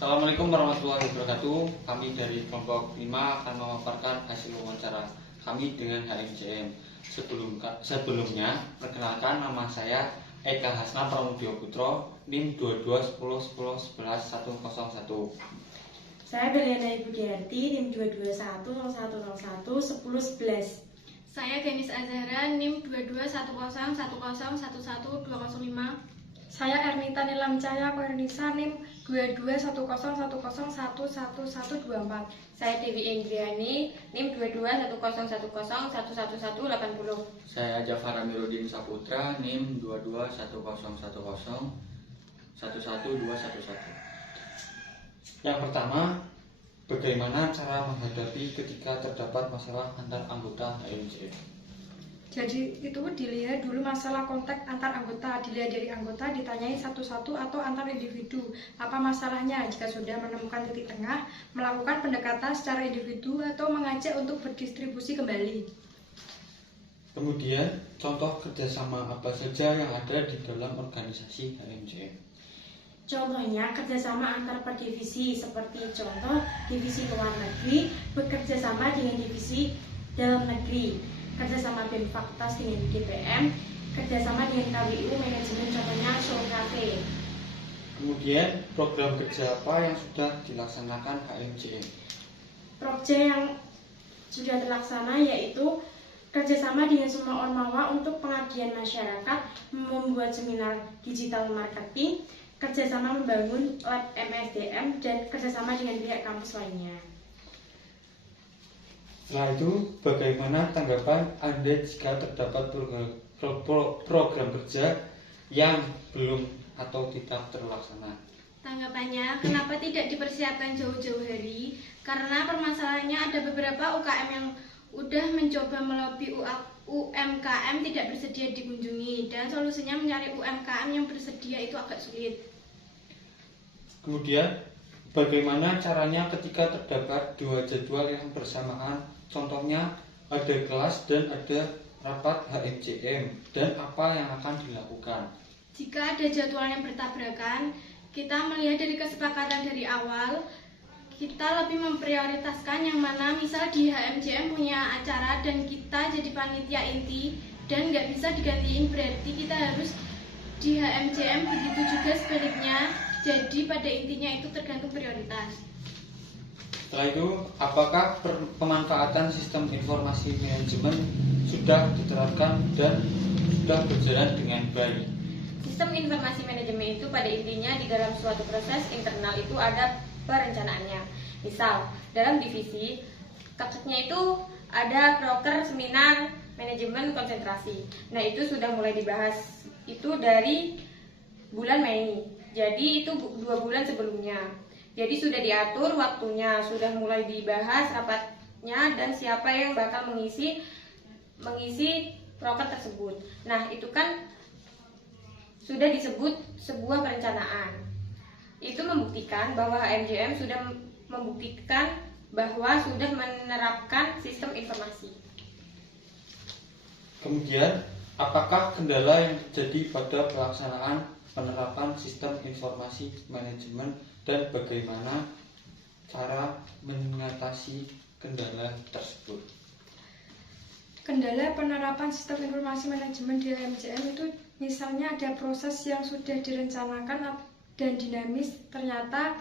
Assalamualaikum warahmatullahi wabarakatuh. Kami dari kelompok 5 akan memaparkan hasil wawancara kami dengan HMJM. Sebelumnya, perkenalkan nama saya Eka Hasna Pramudio Putro, NIM 2210111101. Saya Beliana Budiarti, NIM 22101011011. Saya Genis Azhara, NIM 221010111205. Saya Ernita Nilamcaya Koernisa, NIM 221010111124. Saya Dewi Indriani, NIM 2210101180. Saya Jafar Amiruddin Saputra, NIM 221010111211. Yang pertama, bagaimana cara menghadapi ketika terdapat masalah antar anggota HMJM? Jadi itu dilihat dulu masalah kontak antar anggota, dilihat dari anggota, ditanyai satu-satu atau antar individu apa masalahnya. Jika sudah menemukan titik tengah, melakukan pendekatan secara individu atau mengajak untuk berdistribusi kembali. Kemudian, contoh kerjasama apa saja yang ada di dalam organisasi HMJM? Contohnya kerjasama antar per divisi, seperti contoh divisi luar negeri bekerjasama dengan divisi dalam negeri, kerjasama BEM Fakultas dengan DPM, kerjasama dengan KWU manajemen, contohnya Show Cafe. Kemudian, program kerja apa yang sudah dilaksanakan HMJM? Proyek yang sudah terlaksana yaitu kerjasama dengan semua ormawa untuk pengabdian masyarakat, membuat seminar digital marketing, kerjasama membangun lab MSDM, dan kerjasama dengan pihak kampus lainnya. Setelah itu, bagaimana tanggapan Anda jika terdapat program kerja yang belum atau tidak terlaksana? Tanggapannya, kenapa tidak dipersiapkan jauh-jauh hari? Karena permasalahannya ada beberapa UKM yang udah mencoba melobi UMKM tidak bersedia dikunjungi, dan solusinya mencari UMKM yang bersedia itu agak sulit. Kemudian, bagaimana caranya ketika terdapat dua jadwal yang bersamaan? Contohnya, ada kelas dan ada rapat HMJM, dan apa yang akan dilakukan? Jika ada jadwal yang bertabrakan, kita melihat dari kesepakatan dari awal, kita lebih memprioritaskan yang mana misal di HMJM punya acara dan kita jadi panitia inti dan nggak bisa digantiin, berarti kita harus di HMJM, begitu juga sebaliknya. Jadi pada intinya itu tergantung prioritas. Setelah itu, apakah pemanfaatan sistem informasi manajemen sudah diterapkan dan sudah berjalan dengan baik? Sistem informasi manajemen itu pada intinya di dalam suatu proses internal itu ada perencanaannya. Misal, dalam divisi, kasusnya itu ada proker seminar manajemen konsentrasi. Nah, itu sudah mulai dibahas itu dari bulan Mei. Jadi itu 2 bulan sebelumnya. Jadi sudah diatur waktunya, sudah mulai dibahas rapatnya dan siapa yang bakal mengisi proker tersebut. Nah, itu kan sudah disebut sebuah perencanaan. Itu membuktikan bahwa HMJM sudah membuktikan bahwa sudah menerapkan sistem informasi. Kemudian, apakah kendala yang terjadi pada pelaksanaan penerapan sistem informasi manajemen dan bagaimana cara mengatasi kendala tersebut? Kendala penerapan sistem informasi manajemen di HMJM itu misalnya ada proses yang sudah direncanakan dan dinamis, ternyata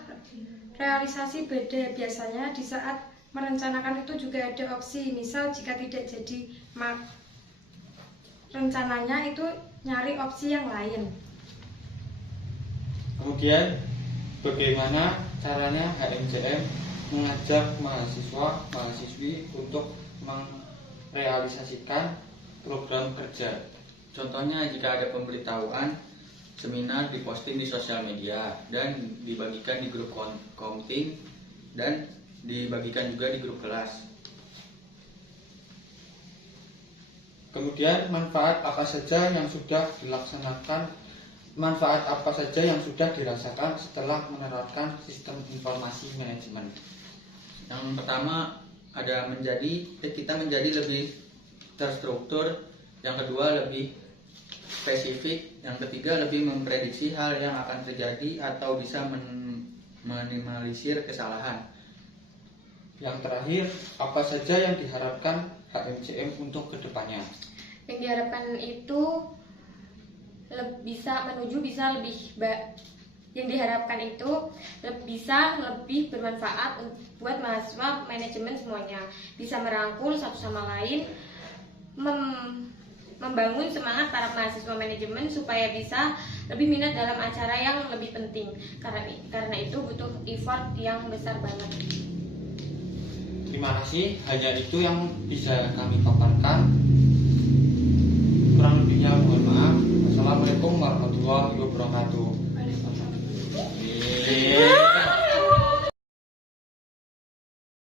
realisasi beda. Biasanya di saat merencanakan itu juga ada opsi, misal jika tidak jadi rencananya itu nyari opsi yang lain. Kemudian, bagaimana caranya HMJM mengajak mahasiswa-mahasiswi untuk merealisasikan program kerja? Contohnya, jika ada pemberitahuan seminar diposting di sosial media dan dibagikan di grup komting dan dibagikan juga di grup kelas. Kemudian, manfaat apa saja yang sudah dirasakan setelah menerapkan sistem informasi manajemen? Yang pertama, kita menjadi lebih terstruktur. Yang kedua, lebih spesifik. Yang ketiga, lebih memprediksi hal yang akan terjadi atau bisa meminimalisir kesalahan. Yang terakhir, apa saja yang diharapkan HMCM untuk kedepannya? Yang diharapkan itu bisa lebih yang diharapkan itu bisa lebih bermanfaat buat mahasiswa manajemen semuanya, bisa merangkul satu sama lain, membangun semangat para mahasiswa manajemen supaya bisa lebih minat dalam acara yang lebih penting, karena itu butuh effort yang besar banget. Terima kasih, hanya itu yang bisa kami paparkan. Kurang lebihnya mohon maaf. Assalamualaikum warahmatullahi wabarakatuh. Waalaikumsalam.